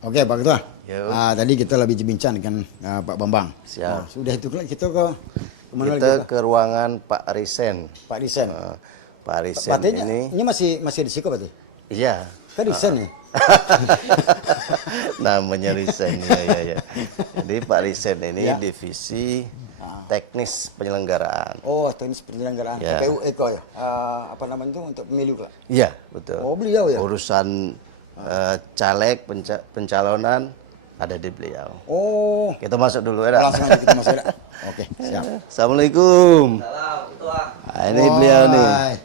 Oke, Pak Ketua. Yo. Tadi kita lebih bincang dengan Pak Bambang. Siap. Sudah itu kita ke kemana Kita lagi, Pak? ke ruangan Pak Risen. Pak Risen. Pak Risen Patenya, ini, masih di Siko, Pak? iya. Kan Risen ya? Namanya Risen, ya. Jadi Pak Risen ini Ya. divisi teknis penyelenggaraan. Oh, teknis penyelenggaraan Ya. KPU Eko ya. Apa namanya itu untuk pemilu, Pak? Iya, betul. Oh, beliau ya? Urusan caleg pencalonan ada di beliau. Oh, Kita masuk dulu ya. Dak? langsung aja kita masuk. Dak. Oke, siap. Assalamualaikum. Nah, ini beliau nih. Hai.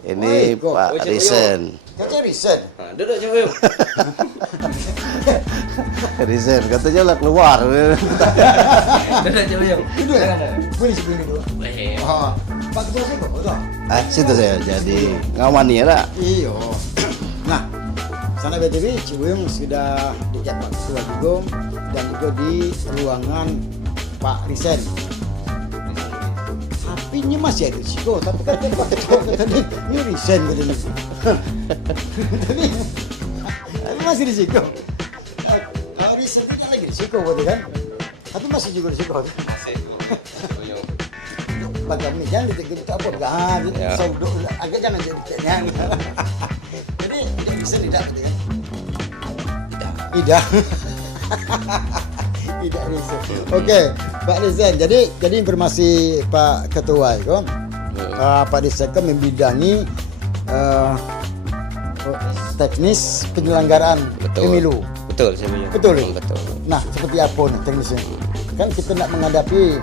Ini Waalaikum. Pak Risen. Kata Risen. Duduk coba yuk. Risen katanya lah keluar. Duduk coba yuk. Itu ya? Boleh sebelum dulu. Pak Ketua Siko, betul? Situ saya jadi ngawani ya dak. Iya. Nah, sana BTW Cibuyung sudah dekat Pak Ketua juga dan juga di ruangan Pak Risen. Sapinya masih ada di situ, tapi kan Pak Ketua tadi ini Risen katanya. Tapi masih di situ. Risen ini lagi di situ berarti kan? Tapi masih juga di situ. Masih. Bagaimana jangan ditegur apa enggak Ya. saudara agak jangan jadi kayaknya. Jadi tidak bisa tidak gitu kan? Tidak. Tidak bisa. Oke, Pak Risen. Jadi informasi Pak Ketua itu Pak Risen kan membidangi teknis penyelenggaraan pemilu. Betul, saya punya. Betul, ya? Betul. Nah, seperti apa nih teknisnya? Kan kita nak menghadapi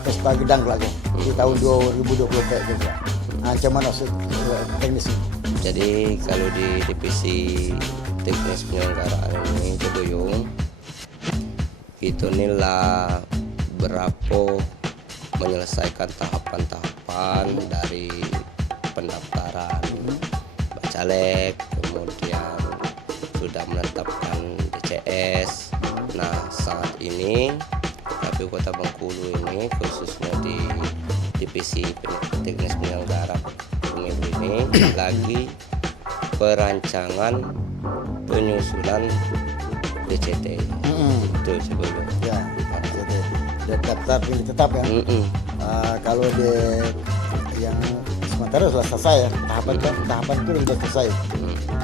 pesta gedang lagi di tahun 2020 kayak gitu. Nah, macam mana teknisnya? Jadi kalau di divisi teknis penyelenggaraan ini Cibuyung itu inilah berapa menyelesaikan tahapan-tahapan dari pendaftaran bacalek, kemudian sudah menetapkan DCS. Nah, saat ini KPU Kota Bengkulu ini khususnya di divisi teknis penyelenggara pemilu ini lagi perancangan penyusunan DCT. Itu sebelum. Ya, jadi daftar pilih tetap ya. Kalau di yang sementara sudah selesai ya, tahapan itu sudah selesai.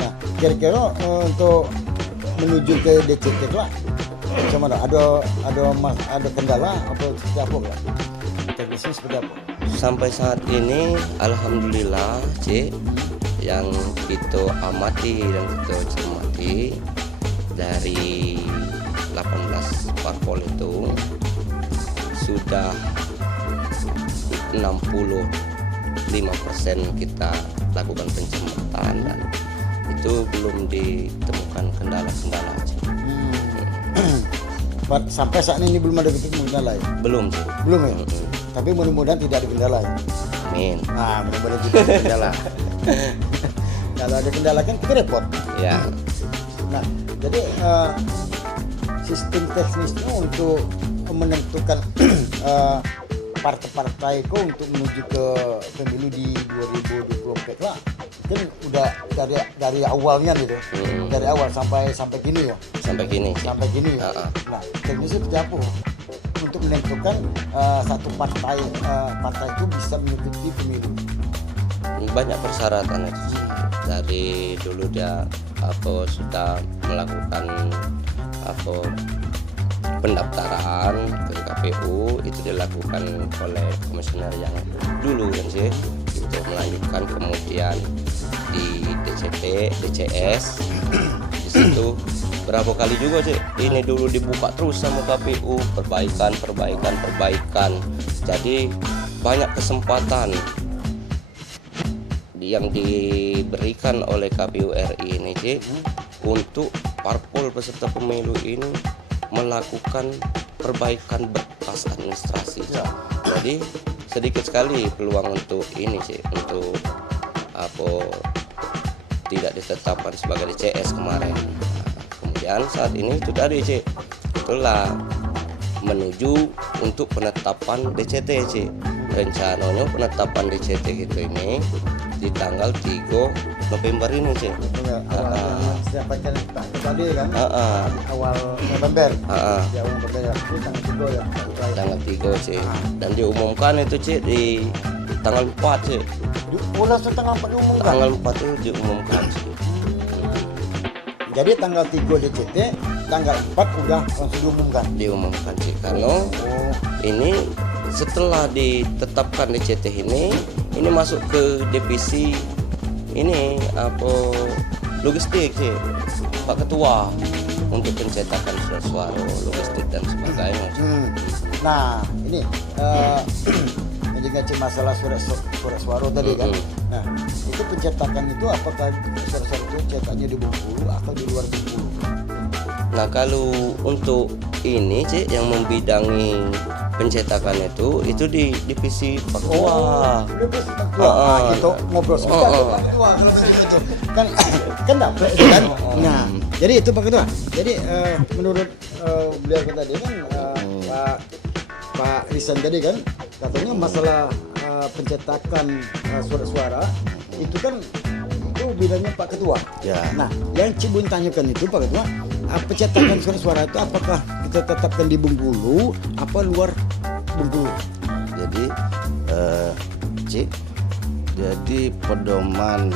Nah, kira-kira untuk menuju ke DCT lah, macam mana? Ada kendala apa seperti apa nggak? Teknisnya seperti apa? Sampai saat ini alhamdulillah Cik, yang kita amati dan kita cermati dari 18 parpol itu sudah 65% kita lakukan pencermatan dan itu belum ditemukan kendala-kendala Cik. Sampai saat ini belum ada kendala ya? Belum Cik. Belum ya? Tapi mudah-mudahan tidak ada kendala ya? Amin. Nah, mudah-mudahan tidak ada kendala. Kalau ada kendala kan kita repot. Ya. Nah, jadi sistem teknisnya untuk menentukan partai-partai itu untuk menuju ke pemilu di 2024 lah. Kan udah dari awalnya gitu. Dari awal sampai gini ya. Sampai gini Cik. Sampai gini ya. Nah, teknisnya seperti apa? Untuk menentukan satu partai itu bisa mengikuti pemilu. Banyak persyaratan itu sih. Dari dulu dia sudah melakukan pendaftaran ke KPU itu dilakukan oleh komisioner yang dulu kan sih, itu melanjutkan kemudian di DCT, DCS di situ berapa kali juga sih ini dulu dibuka terus sama KPU, perbaikan. Jadi banyak kesempatan yang diberikan oleh KPU RI ini Cik, untuk parpol peserta pemilu ini melakukan perbaikan berkas administrasi. Jadi sedikit sekali peluang untuk ini Cik, untuk tidak ditetapkan sebagai DCS kemarin. Kemudian saat ini itu tadi Cik, itulah menuju untuk penetapan DCT Cik. rencananya penetapan DCT itu ini di tanggal 3 November ini sih. Awal siapkan tadi kan Ah, awal November. ah. Ya awal November ya. Itu tanggal 3 ya. Tanggal 3 sih. Dan diumumkan itu Cik di tanggal 4 sih. Oh langsung tanggal 4 diumumkan. Tanggal 4 itu diumumkan sih. Jadi tanggal 3 DCT, tanggal 4 udah langsung diumumkan. Diumumkan sih karena Oh, ini setelah ditetapkan DCT ini masuk ke divisi ini apa logistik sih Pak Ketua untuk pencetakan surat suara logistik dan sebagainya. Nah ini menjadi masalah surat suara tadi kan. Nah itu pencetakan itu apakah surat-surat itu cetaknya di Bengkulu atau di luar Bengkulu? Nah kalau untuk ini sih yang membidangi pencetakan itu di divisi Pak Ketua. Udah bisa Pak Ketua. Nah, gitu ngobrol sebentar tuh Pak Ketua kalau begitu. Kan dapat kan. Nah, jadi itu Pak Ketua. Jadi menurut beliau tadi kan Pak Risan tadi kan katanya masalah pencetakan surat suara itu kan itu bidangnya Pak Ketua. Ya. Nah, yang Cibun tanyakan itu Pak Ketua, pencetakan surat suara itu apakah kita tetapkan di Bengkulu apa luar Bengkulu? Jadi Cik, jadi pedoman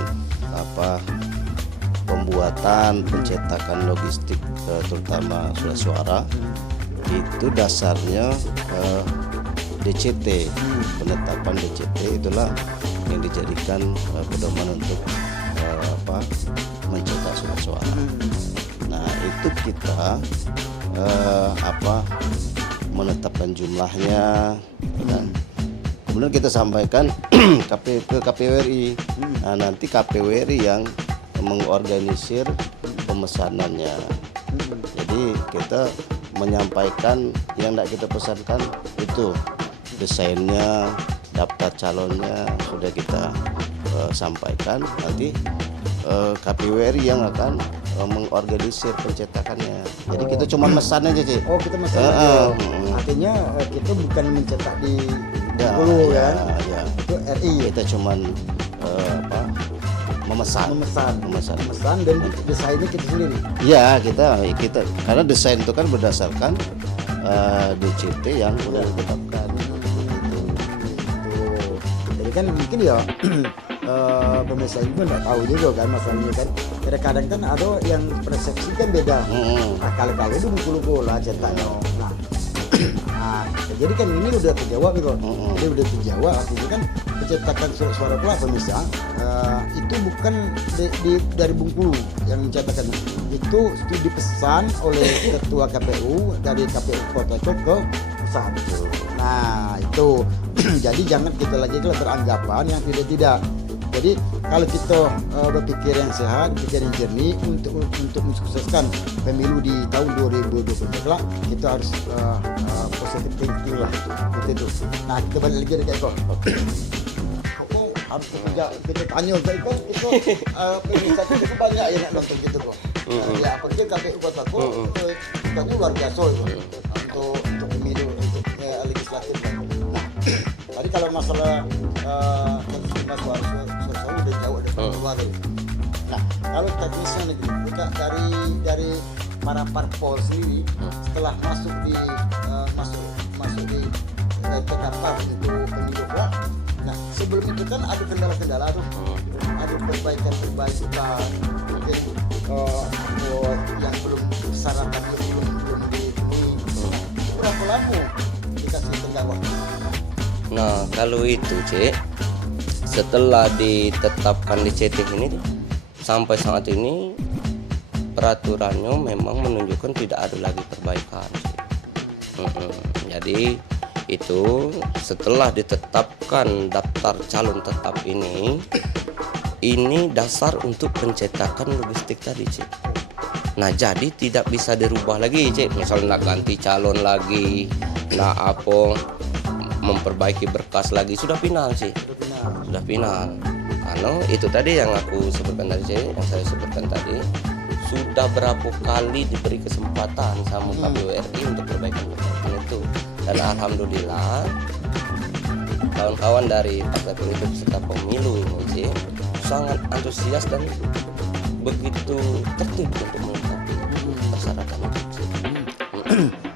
pembuatan pencetakan logistik terutama surat suara itu dasarnya DCT, penetapan DCT itulah yang dijadikan pedoman untuk mencetak surat suara. Nah itu kita menetapkan jumlahnya dan kemudian kita sampaikan ke KPU RI. Nah nanti KPU RI yang mengorganisir pemesanannya. Jadi kita menyampaikan yang tidak kita pesankan itu desainnya, daftar calonnya sudah kita sampaikan. Nanti KPU RI yang akan mengorganisir pencetakannya. Jadi kita cuma mesan aja sih. Oh kita mesan aja. Artinya kita bukan mencetak di Bengkulu kan? Ya. Itu RI. Kita cuma memesan dan desainnya kita sendiri. Iya kita karena desain itu kan berdasarkan DCT yang sudah ditetapkan. Jadi kan mungkin ya pemirsa juga nggak tahu juga kan masalahnya kan. Kadang-kadang kan ada yang persepsi kan beda. Nah, kali-kali itu Bengkulu bola cetaknya. Nah, jadi kan ini udah terjawab gitu. Ini udah terjawab artinya kan pencetakan surat suara pula pemirsa itu bukan dari Bengkulu yang mencetakkan, itu dipesan oleh ketua KPU dari KPU Kota itu ke pusat. Nah itu jadi jangan kita lagi beranggapan yang tidak. Jadi kalau kita berpikir yang sehat, berpikir yang jernih untuk mensukseskan pemilu di tahun 2024 kita harus positive thinking lah itu. Nah kita balik lagi dari Eko. Harus kita tanya ke Eko, itu pemirsa itu banyak yang nak nonton gitu kok. Ya apalagi KPU Kota kok bukannya luar biasa itu untuk pemilu untuk legislatif. Nah tadi kalau masalah suara udah jauh dari keluar. Nah kalau teknisnya negeri kita dari para parpol sendiri setelah masuk di Jakarta itu pemilu Pak. Nah sebelum itu kan ada kendala-kendala tuh, ada perbaikan mungkin yang belum persyaratan belum dipenuhi. Berapa lama dikasih tenggang waktu? Nah kalau itu Cik, setelah ditetapkan DCT ini sampai saat ini peraturannya memang menunjukkan tidak ada lagi perbaikan. Jadi itu setelah ditetapkan daftar calon tetap ini dasar untuk pencetakan logistik tadi Cik. Nah jadi tidak bisa dirubah lagi Cik, misalnya nak ganti calon lagi, nak apa memperbaiki berkas lagi, sudah final sih, sudah final. Karena itu tadi yang aku sebutkan tadi Cik, yang saya sebutkan tadi, sudah berapa kali diberi kesempatan sama KPU RI untuk perbaikan itu, dan alhamdulillah kawan-kawan dari partai politik peserta pemilu ini sih sangat antusias dan begitu tertib untuk melengkapi persyaratan itu sih.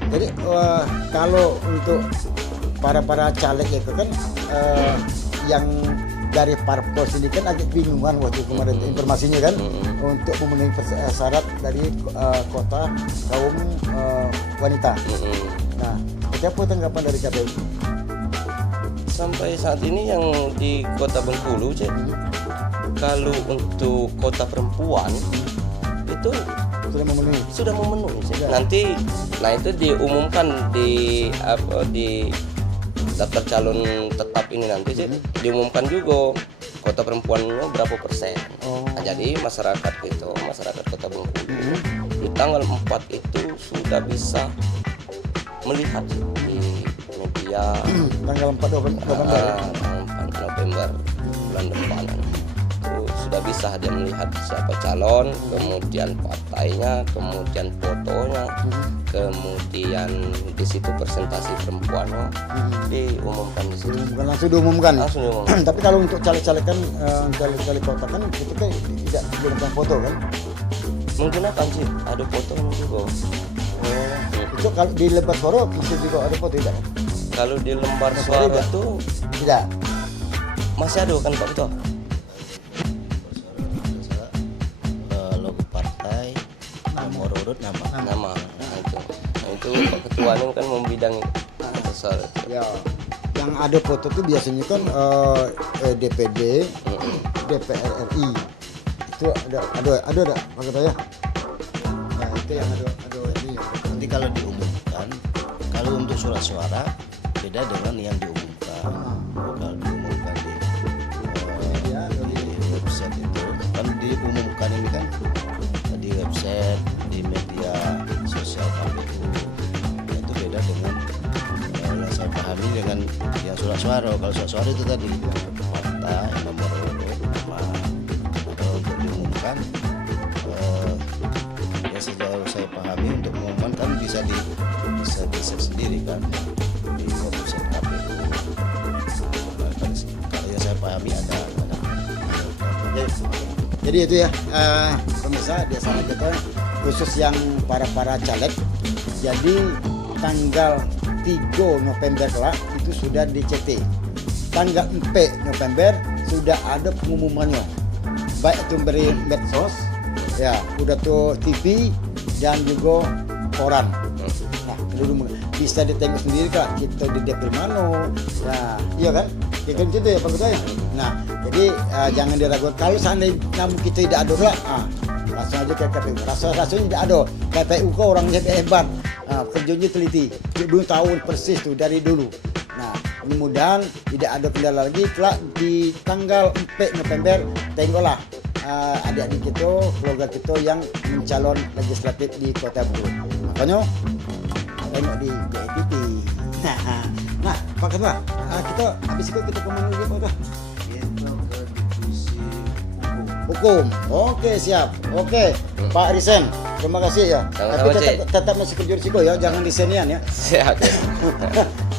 Jadi kalau untuk para caleg itu kan yang dari parpol ini kan agak bingungan waktu kemarin informasinya kan untuk memenuhi syarat dari kota kaum wanita. Nah, apa tanggapan dari KPU? Sampai saat ini yang di Kota Bengkulu, Cek, kalau untuk kota perempuan itu sudah memenuhi Cek. Nanti, nah itu diumumkan di daftar calon tetap ini nanti sih diumumkan juga kota perempuannya berapa persen. Nah, jadi masyarakat Kota Bengkulu di tanggal 4 itu sudah bisa melihat di media tanggal 4 November bulan depan itu sudah bisa dia melihat siapa calon, kemudian partainya, kemudian fotonya, kemudian di situ presentasi perempuannya diumumkan di situ. Langsung diumumkan. Tapi kalau untuk caleg-caleg kan caleg kota kan itu kan tidak menggunakan foto kan? Menggunakan sih, ada fotonya juga. Itu kalau di lembar suara bisa juga ada foto tidak? Kalau di lembar suara itu tidak. Masih ada kan Pak Ketua? Logo partai, nomor urut, nama. Nah, itu Pak Ketua ini kan membidangi besar. Ya, yang ada foto tuh biasanya kan DPD, DPR RI. Itu ada Pak Ketua ya? Nah, itu yang ada ini. Nanti kalau diumumkan, kalau untuk surat suara beda dengan yang diumumkan. Kalau diumumkan di website itu kan diumumkan ini kan di website, di media sosial KPU. Itu beda dengan yang saya pahami dengan yang surat suara. Kalau surat suara itu tadi partai, nomor urut, nama. Kalau untuk diumumkan ya sejauh saya pahami untuk mengumumkan kan bisa di set sendiri kan di website KPU. Kalau yang saya pahami ada. Jadi itu ya pemirsa di sana kita khusus yang para caleg. Jadi tanggal 3 November kelak itu sudah DCT. Tanggal 4 November sudah ada pengumumannya. Baik itu beri medsos, ya udah tuh TV dan juga koran. Nah, bisa ditengok sendiri kak kita di dapil mana. Nah, iya kan? Kayak gitu ya Pak Ketua. Nah, jadi jangan diragukan kalau seandainya namun kita tidak ada langsung aja ke KPU. Rasanya tidak ada. KPU kok orangnya hebat. Kerjanya teliti. Dia tahun persis tuh dari dulu. Nah, mudah-mudahan tidak ada kendala lagi. Kelak di tanggal 4 November tengoklah adik-adik kita, keluarga kita yang mencalon legislatif di Kota Bengkulu. Makanya tengok di BITT. Nah, Pak Ketua, kita habis itu kita kemana lagi Pak Ketua? Kita ke divisi Hukum. Oke, siap. Oke, Pak Risen, terima kasih ya. Sama-sama, Tapi tetap masih kerja risiko ya, jangan disenian ya. Siap.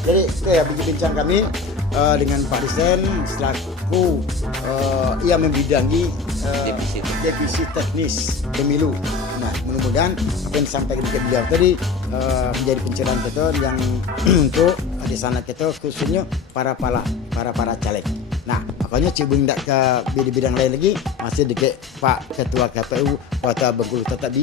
Jadi itu ya bincang kami dengan Pak Risen selaku ia membidangi divisi teknis pemilu. Nah, mudah-mudahan apa yang disampaikan ke beliau tadi menjadi pencerahan kita yang untuk di sana kita khususnya para caleg. Nah, makanya cibung tidak ke bidang lain lagi masih di Pak Ketua KPU Kota Bengkulu tetap di